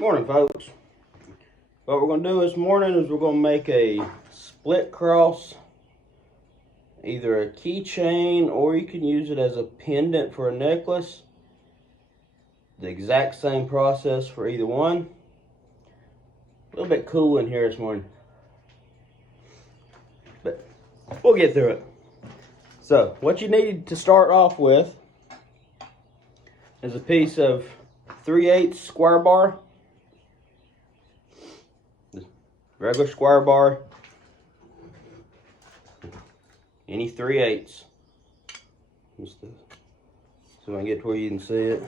Morning, folks. What we're going to do this morning is we're going to make a split cross, either a keychain or you can use it as a pendant for a necklace. The exact same process for either one. A little bit cool in here this morning, but we'll get through it. So what you need to start off with is a piece of 3/8 square bar. Regular square bar, any 3/8. So I can get to where you can see it.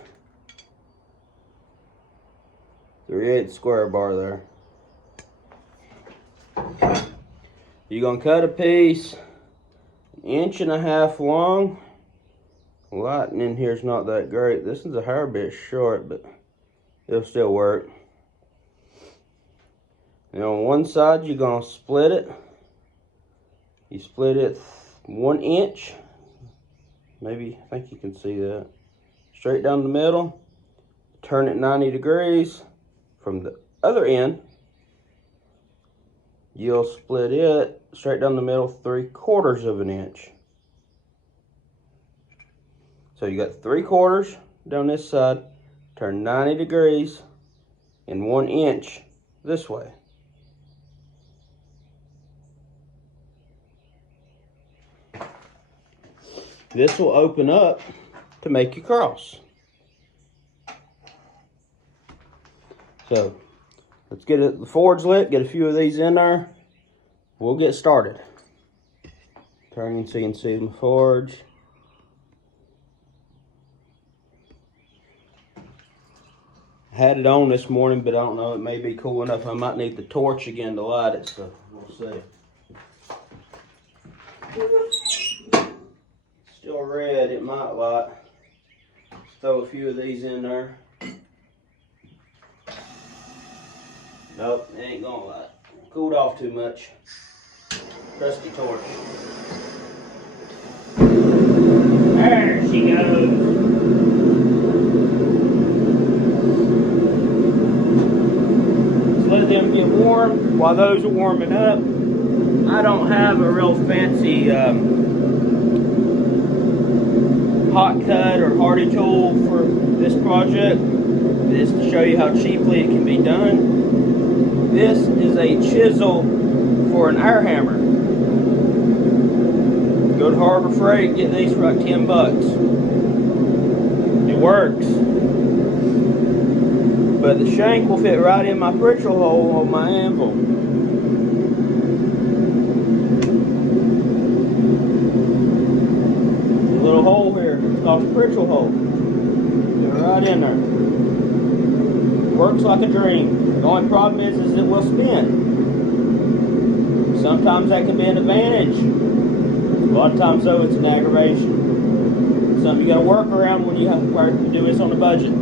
3/8 square bar there. You're gonna cut a piece 1.5 inches long. Lighting in here is not that great. This is a hair bit short, but it'll still work. And on one side, you're going to split it. You split it 1 inch. Maybe, I think you can see that. Straight down the middle. Turn it 90 degrees. From the other end, you'll split it straight down the middle 3/4 inch. So you got 3/4 down this side. Turn 90 degrees and 1 inch this way. This will open up to make your cross. So let's get the forge lit, get a few of these in there. We'll get started. Turning so you can see the forge. I had it on this morning, but I don't know, it may be cool enough. I might need the torch again to light it, so we'll see. Still red, it might light. Let's throw a few of these in there. Nope, it ain't gonna light. Cooled off too much. Trusty torch. There she goes. Let's let them get warm. While those are warming up, I don't have a real fancy hot cut or hardy tool for this project. This to show you how cheaply it can be done. This is a chisel for an air hammer. Go to Harbor Freight, get these for like 10 bucks. It works. But the shank will fit right in my Pritchell hole on my anvil. Little hole here, it's called the Pritchell hole. Get it right in there. Works like a dream. The only problem is it will spin. Sometimes that can be an advantage. A lot of times though, it's an aggravation. Something you gotta work around when you have to do this on a budget.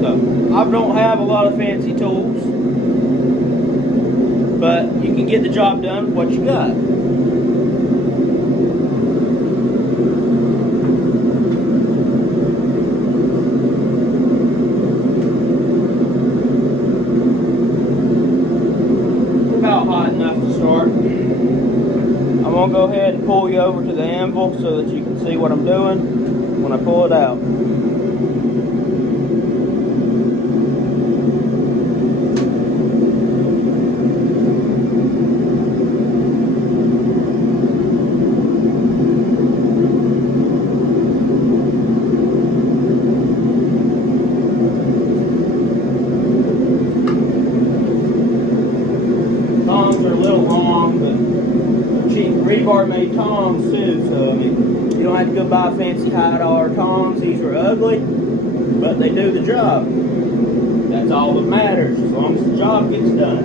So, I don't have a lot of fancy tools, but you can get the job done with what you got. About hot enough to start. I'm going to go ahead and pull you over to the anvil so that you can see what I'm doing when I pull it out. Rebar made tongs too, so I mean, you don't have to go buy fancy $high tongs. These are ugly, but they do the job. That's all that matters, as long as the job gets done.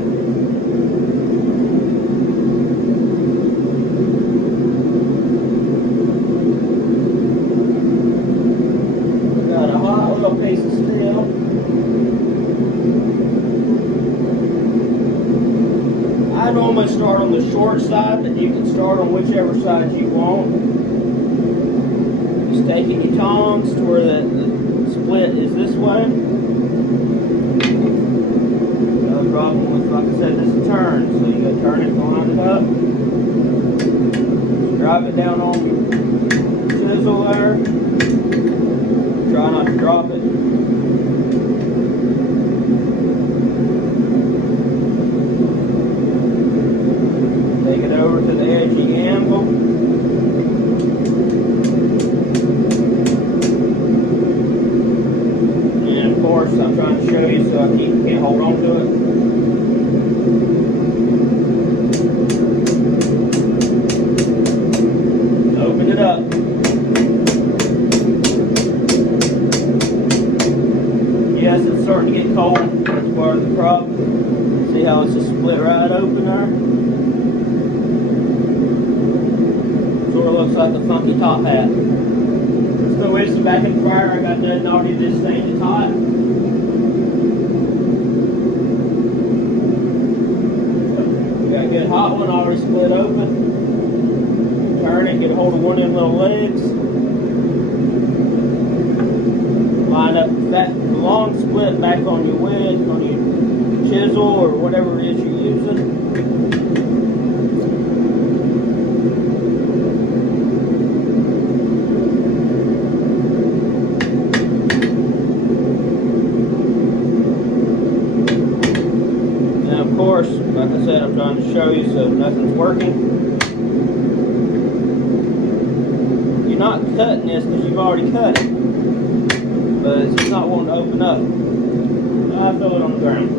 Got a hot little piece of steel. I normally start on the short side, but you can start on whichever side you want. just taking your tongs to where the split is this way. No problem with, like I said, this turn. So you gotta turn it, line it up. Just drop it down on your chisel there. Try not to drop it. Take it over to the edge of the anvil. And of course, I'm trying to show you so I can't hold on to it. Open it up. Yes, it's starting to get cold. That's part of the problem. See how it's just split right open there? Sort of looks like a funky top hat. Let's go with some back in the fire. I got nothing already. This thing is hot. We got a good hot one already split open. Turn it, get a hold of one of them little legs. Line up that long split back on your wedge, on your chisel, or whatever it is you're using. And of course, like I said, I'm trying to show you so nothing's working. You're not cutting this because you've already cut it. But it's just not wanting to open up. I throw it on the ground.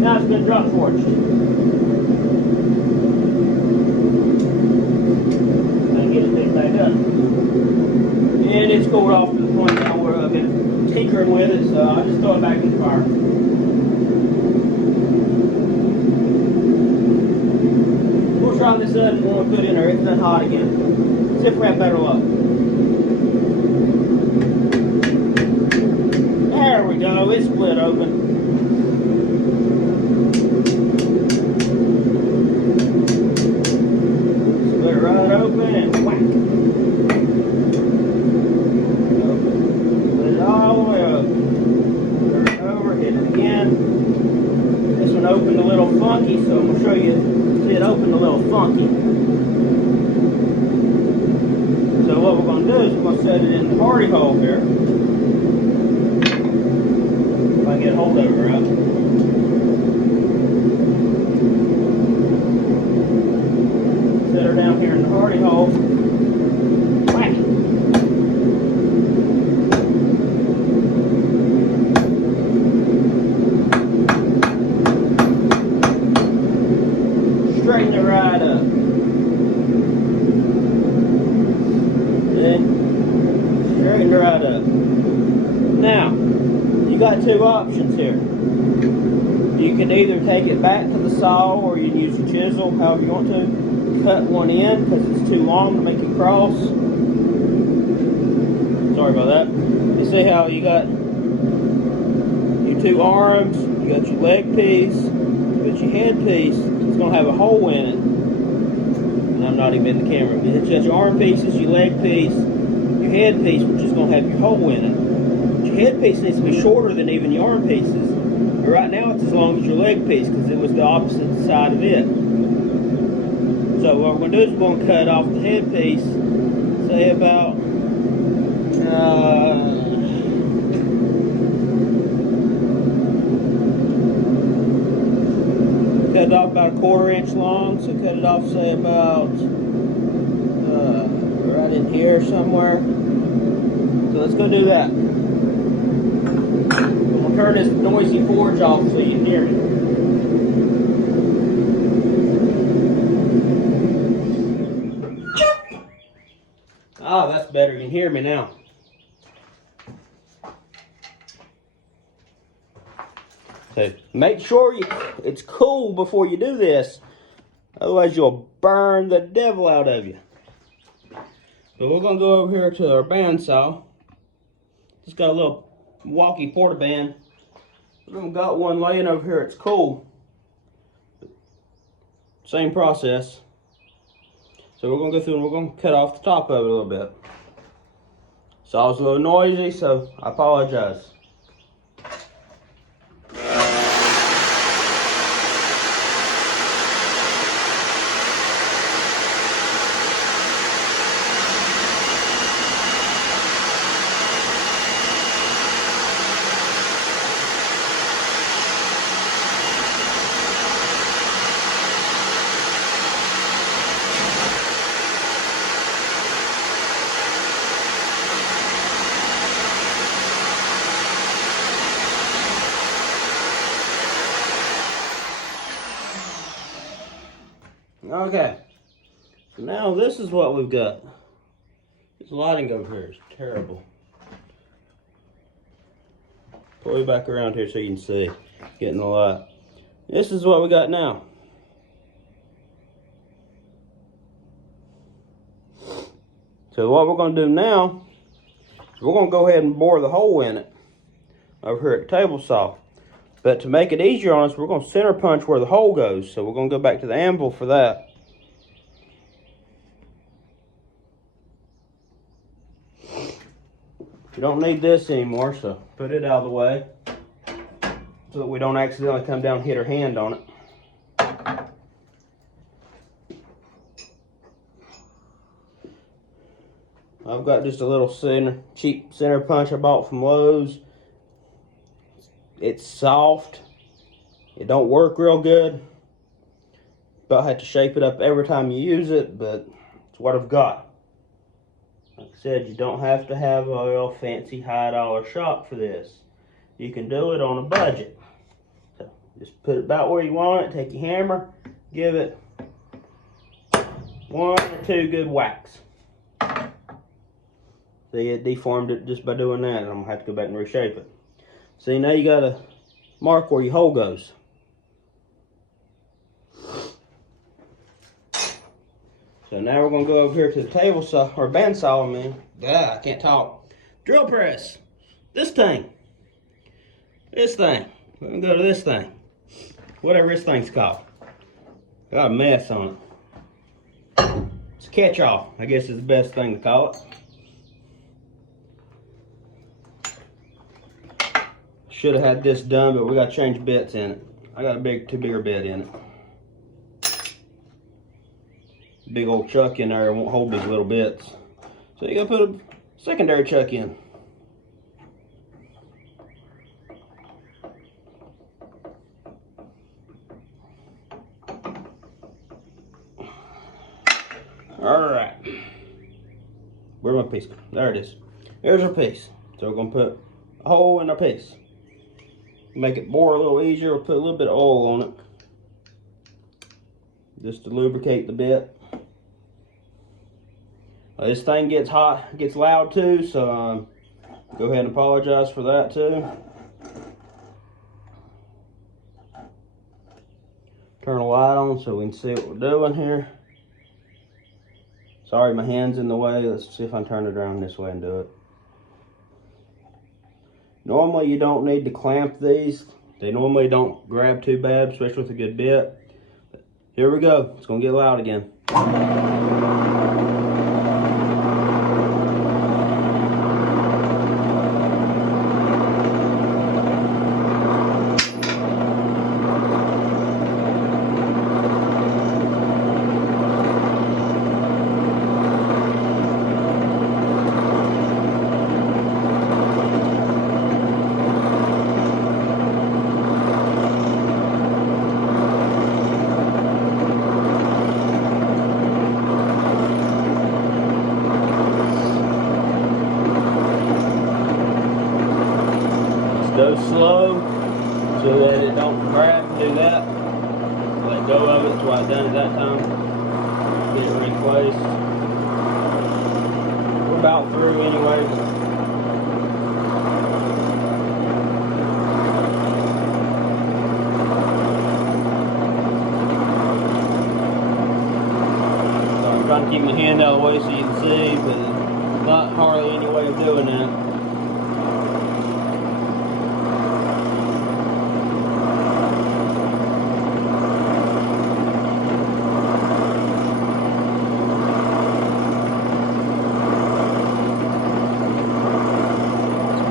Now it's going to drop for you. And get it picked back up. And it's cooled off to the point now where I've been tinkering with it, so I just throw it back in the fire. We'll try this other one we put in there. It's not hot again. See if we have better luck. There we go, it's split open. Split right open and whack. Split it all the way open. Turn it over, hit it again. This one opened a little funky, so I'm going to show you. See, it opened a little funky. So what we're going to do is we're going to set it in the hardy hole here. If I get a hold of her up. Set her down here in the hardy hole. Whack. Straighten it right up. Then straighten it right up. Now, you got two options here. You can either take it back to the saw or you can use your chisel, however you want to. Cut one in because it's too long to make it cross. Sorry about that. You see how you got your two arms, you got your leg piece, you got your head piece. It's going to have a hole in it. And I'm not even in the camera. But it's got your arm pieces, your leg piece, your head piece, which is going to have your hole in it. Head piece needs to be shorter than even your arm pieces. But right now it's as long as your leg piece because it was the opposite side of it. So what we're going to do is we're going to cut off the head piece, say about cut it off about a 1/4 inch long. So cut it off, say about right in here somewhere. So let's go do that. Turn this noisy forge off so you can hear me. Ah, that's better. You can hear me now. So make sure it's cool before you do this. Otherwise you'll burn the devil out of you. So we're going to go over here to our bandsaw. Just got a little walkie porta band. We've got one laying over here. It's cool. Same process. So we're going to go through and we're going to cut off the top of it a little bit. Saw it was a little noisy, so I apologize. Okay, so now this is what we've got. This lighting over here is terrible. Pull you back around here so you can see, getting the light. This is what we got now. So what we're going to do now is we're going to go ahead and bore the hole in it over here at the table saw. But to make it easier on us, we're going to center punch where the hole goes. So we're going to go back to the anvil for that. You don't need this anymore, so put it out of the way so that we don't accidentally come down and hit our hand on it. I've got just a little cheap center punch I bought from Lowe's. It's soft. It don't work real good. But I have to shape it up every time you use it, but it's what I've got. Like I said, you don't have to have a real fancy high-dollar shop for this. You can do it on a budget. So just put it about where you want it. Take your hammer, give it 1 or 2 good whacks. See, it deformed it just by doing that, and I'm gonna have to go back and reshape it. See, now you gotta mark where your hole goes. So now we're gonna go over here to the table saw, or bandsaw, I mean. I can't talk. Drill press. This thing. This thing. We're gonna go to this thing. Whatever this thing's called. Got a mess on it. It's a catch-all, I guess is the best thing to call it. Should have had this done, but we gotta change bits in it. I got a too bigger bit in it. Big old chuck in there won't hold these little bits. So you gotta put a secondary chuck in. Alright. Where's my piece? There it is. There's our piece. So we're gonna put a hole in our piece. Make it bore a little easier, we'll put a little bit of oil on it. Just to lubricate the bit. This thing gets hot, gets loud too, so go ahead and apologize for that too. Turn the light on so we can see what we're doing here. Sorry, my hand's in the way. Let's see if I can turn it around this way and do it. Normally you don't need to clamp these. They normally don't grab too bad, especially with a good bit. But here we go. It's gonna get loud again. Go slow so that it don't grab and do that. Let go of it. That's what I done at that time. Get it replaced. We're about through anyways. So I'm trying to keep my hand out of the way so you can see, but there's not hardly any way of doing that.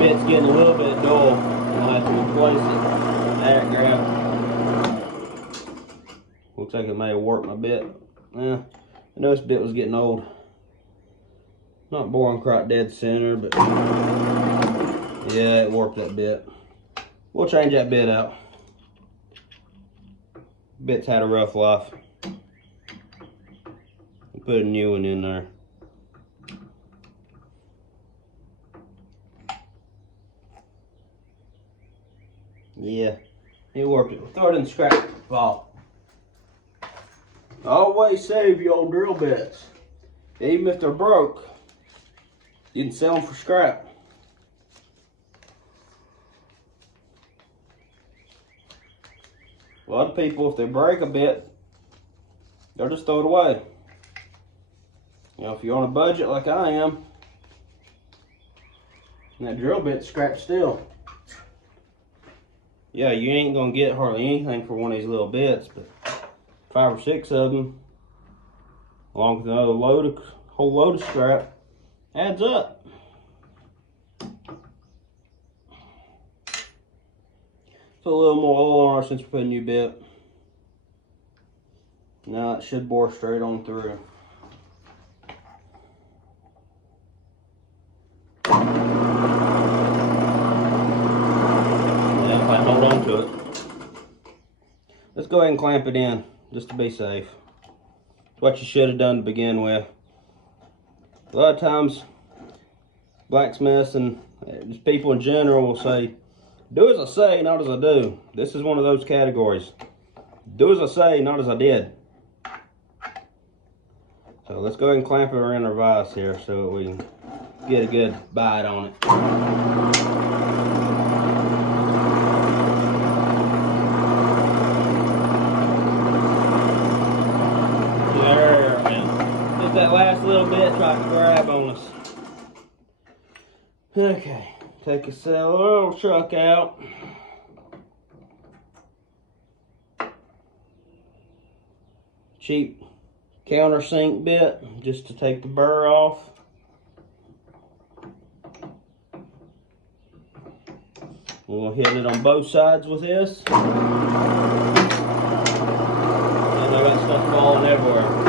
bit's getting a little bit dull. I'll have to replace it. There it grabbed. Looks like it may have warped my bit. I know this bit was getting old. Not boring quite dead center, but yeah, it warped that bit. We'll change that bit out. Bit's had a rough life. We'll put a new one in there. Yeah, it warped it. We'll throw it in the scrap pile. Always save your old drill bits. Even if they're broke, you can sell them for scrap. A lot of people, if they break a bit, they'll just throw it away. You know, if you're on a budget like I am, and that drill bit's scrap steel. Yeah, you ain't gonna get hardly anything for one of these little bits, but 5 or 6 of them, along with another whole load of scrap, adds up. Put a little more oil on her since we put a new bit. Now it should bore straight on through. Hold on to it. Let's go ahead and clamp it in just to be safe. It's what you should have done to begin with. A lot of times blacksmiths and just people in general will say, do as I say, not as I do. This is one of those categories. Do as I say, not as I did. So let's go ahead and clamp it around our vise here so that we can get a good bite on it. That last little bit tried to grab on us. Okay, take a little truck out. Cheap countersink bit just to take the burr off. We'll hit it on both sides with this. And I got stuff falling everywhere.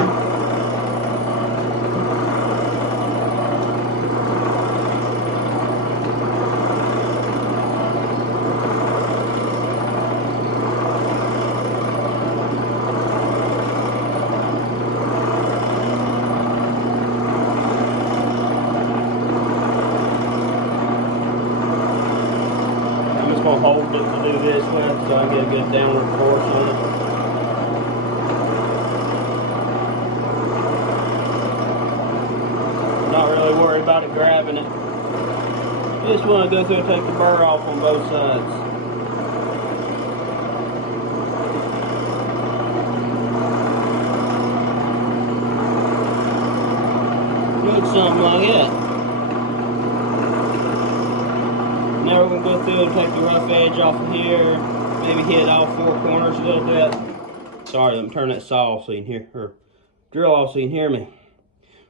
Hold it to do this with so I can get a good downward force on it. Not really worried about it grabbing it. Just want to go through and take the burr off on both sides. Good, something like that. Now we're going to go through and take the rough edge off of here, maybe hit all 4 corners a little bit. Sorry, let me turn that saw off so you can hear, or drill off so you can hear me.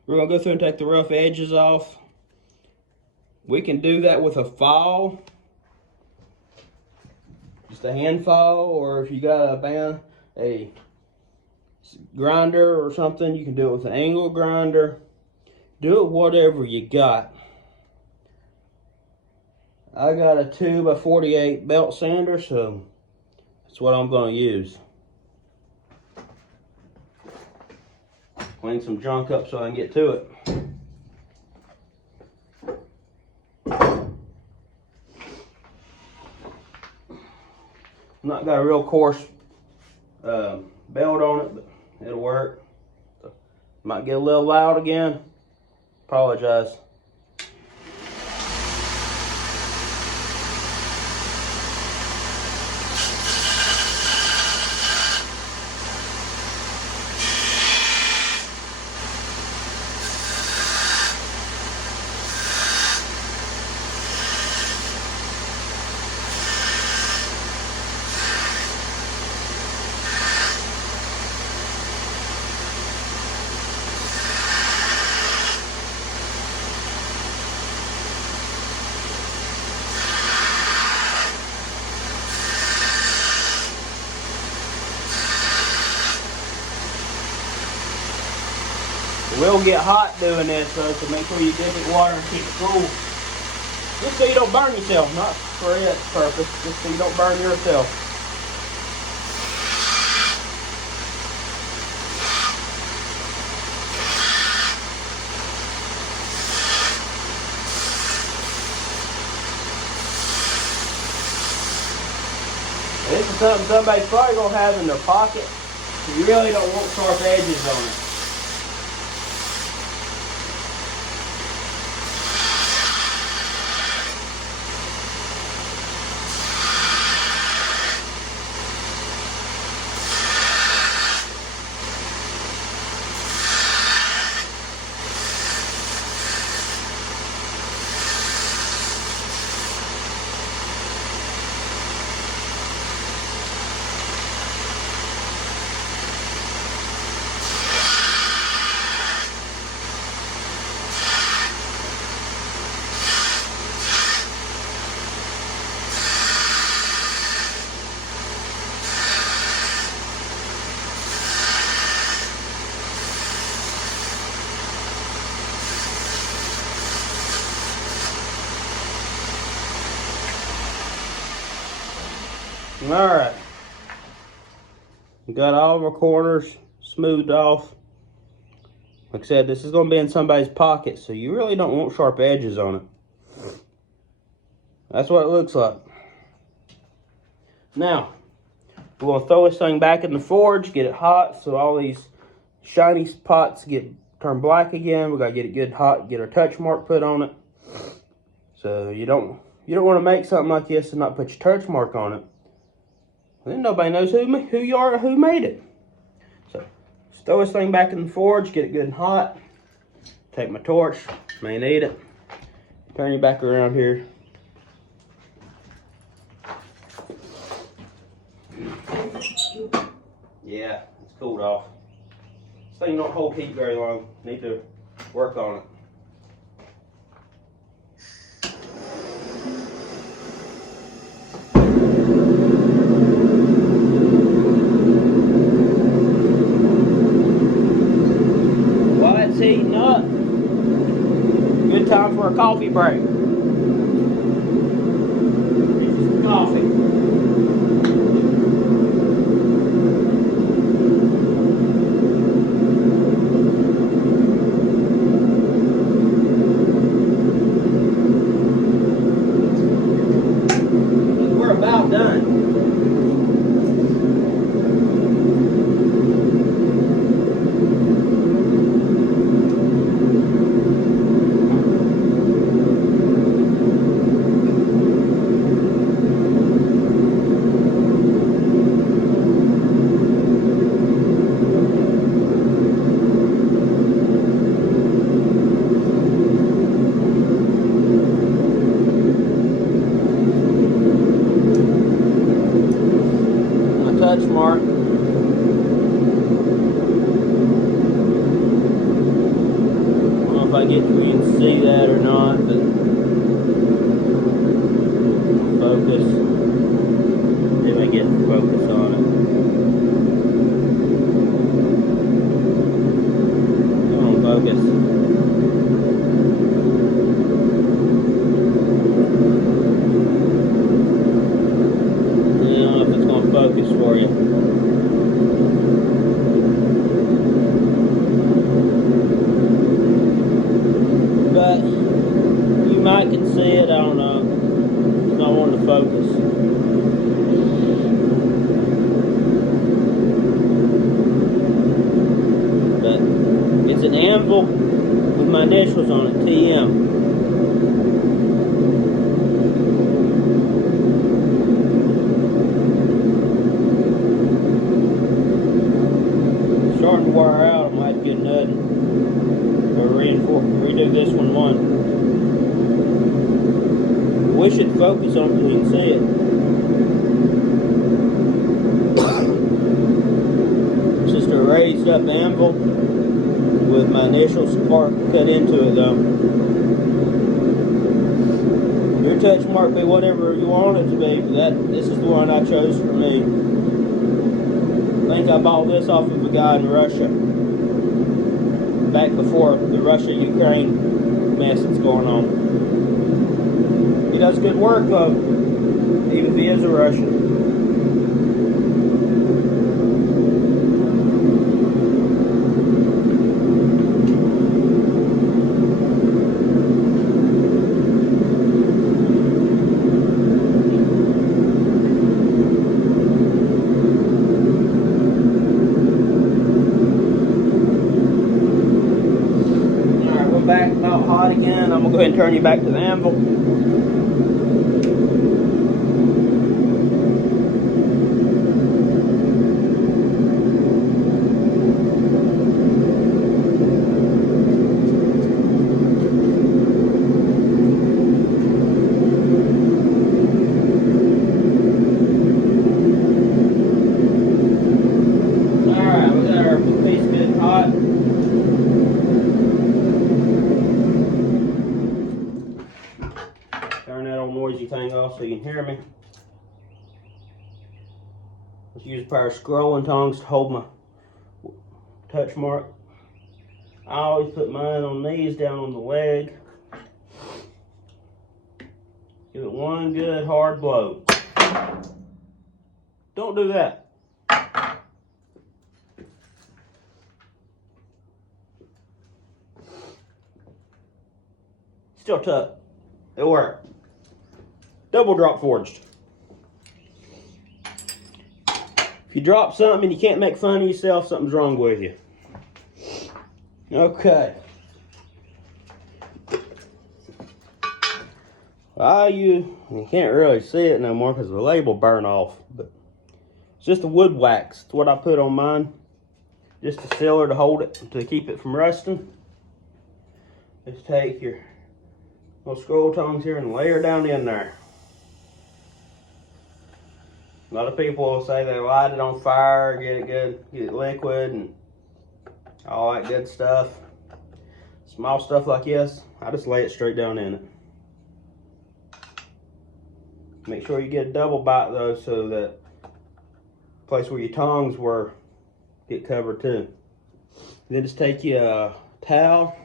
We're going to go through and take the rough edges off. We can do that with a file, just a hand file, or if you got a grinder or something, you can do it with an angle grinder. Do it whatever you got. I got a 2x48 belt sander, so that's what I'm going to use. Clean some junk up so I can get to it. Not got a real coarse belt on it, but it'll work. So, might get a little loud again. Apologize. It will get hot doing this, though, so make sure you dip it in water and keep it cool. Just so you don't burn yourself, not for its purpose, just so you don't burn yourself. This is something somebody's probably going to have in their pocket. You really don't want sharp edges on it. Alright, got all of our corners smoothed off. Like I said, this is going to be in somebody's pocket, so you really don't want sharp edges on it. That's what it looks like. Now, we're going to throw this thing back in the forge, get it hot, so all these shiny spots turn black again. We got to get it good hot, get our touch mark put on it. So you don't want to make something like this and not put your touch mark on it. Then nobody knows who you are or who made it. So, just throw this thing back in the forge, get it good and hot. Take my torch, may need it. Turn you back around here. Yeah, it's cooled off. This thing don't hold heat very long. Need to work on it. Heating up. Good time for a coffee break. Some coffee. We're about done. Touch mark. I don't know if I get where you can see that or not, but focus. See if I get focus on it. Come on, focus. Focus for you. But you might can see it, I don't know. It's not wanting to focus. But it's an anvil with my initials on it, TM. Starting to wear out, I might get nothing. Or redo this one. Wish it'd focus on it so you can see it. It's just a raised up anvil with my initials cut into it though. Your touch mark be whatever you want it to be, but this is the one I chose for me. I think I bought this off of a guy in Russia back before the Russia-Ukraine mess that's going on. He does good work though, even if he is a Russian. Back about hot again. I'm gonna go ahead and turn you back to the anvil. Alright, we got our piece good hot. Turn that old noisy thing off so you can hear me. Let's use a pair of scrolling tongs to hold my touch mark. I always put mine on these down on the leg. Give it one good hard blow. Don't do that. Still tough. It'll work. Double drop forged. If you drop something and you can't make fun of yourself, something's wrong with you. Okay. You can't really see it no more because the label burned off, but it's just the wood wax. It's what I put on mine. Just a sealer to hold it, to keep it from rusting. Just take your little scroll tongs here and lay her down in there. A lot of people will say they light it on fire, get it good, get it liquid and all that good stuff. Small stuff like this, I just lay it straight down in it. Make sure you get a double bite though, so that place where your tongs were get covered too. And then just take you a towel,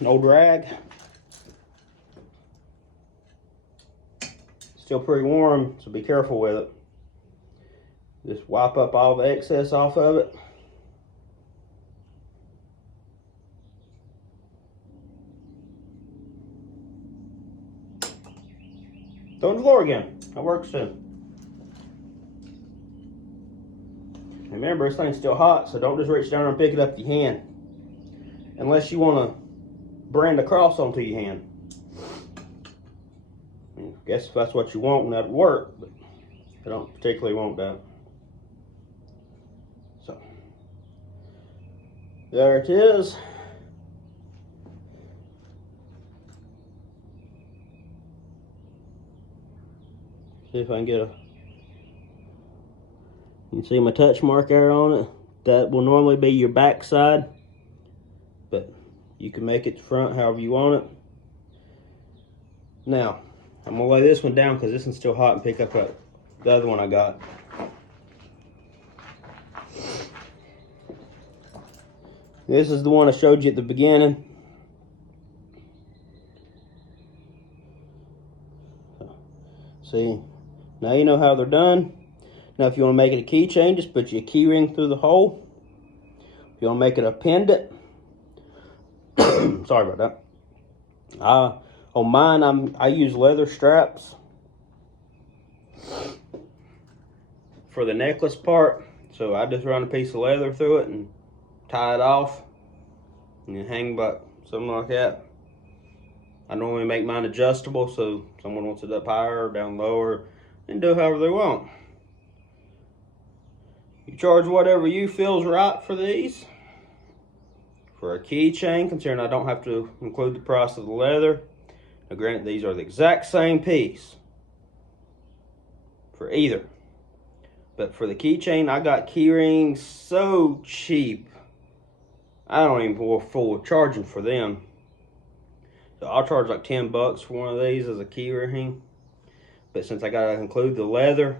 an old rag. Still pretty warm, so be careful with it. Just wipe up all the excess off of it. Throw it on the floor again. That works too. Remember, this thing's still hot, so don't just reach down and pick it up with your hand. Unless you want to brand a cross onto your hand. I guess if that's what you want, and that'd work, but I don't particularly want that. So, there it is. See if I can get a, you can see my touch mark there on it. That will normally be your back side, but you can make it the front however you want it. Now, I'm gonna lay this one down because this one's still hot and pick up the other one I got. This is the one I showed you at the beginning. See, now you know how they're done. Now if you want to make it a keychain, just put your key ring through the hole. If you want to make it a pendant, sorry about that. On mine, I use leather straps for the necklace part. So I just run a piece of leather through it and tie it off and then hang back, something like that. I normally make mine adjustable, so if someone wants it up higher or down lower, and do however they want. You charge whatever you feels right for these. For a keychain, considering I don't have to include the price of the leather. Now granted, these are the exact same piece for either. But for the keychain, I got key rings so cheap. I don't even feel full charging for them. So I'll charge like 10 bucks for one of these as a key ring. But since I gotta include the leather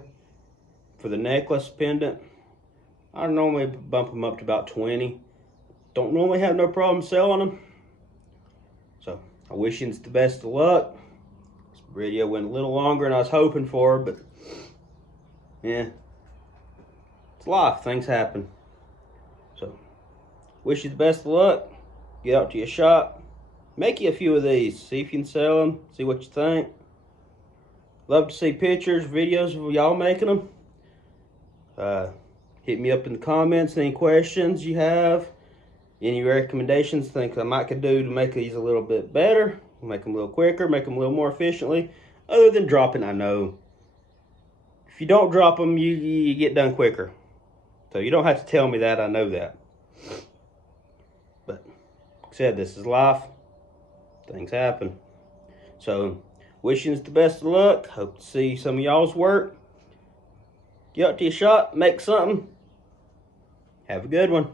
for the necklace pendant, I normally bump them up to about 20. Don't normally have no problem selling them. So I wish you the best of luck. This video went a little longer than I was hoping for, but yeah, it's life. Things happen. So wish you the best of luck. Get out to your shop. Make you a few of these. See if you can sell them. See what you think. Love to see pictures, videos of y'all making them. Hit me up in the comments. Any questions you have. Any recommendations think I might could do to make these a little bit better. Make them a little quicker. Make them a little more efficiently. Other than dropping, I know. If you don't drop them, you get done quicker. So you don't have to tell me that. I know that. But like I said, this is life. Things happen. So wishing us the best of luck. Hope to see some of y'all's work. Get out to your shop, make something. Have a good one.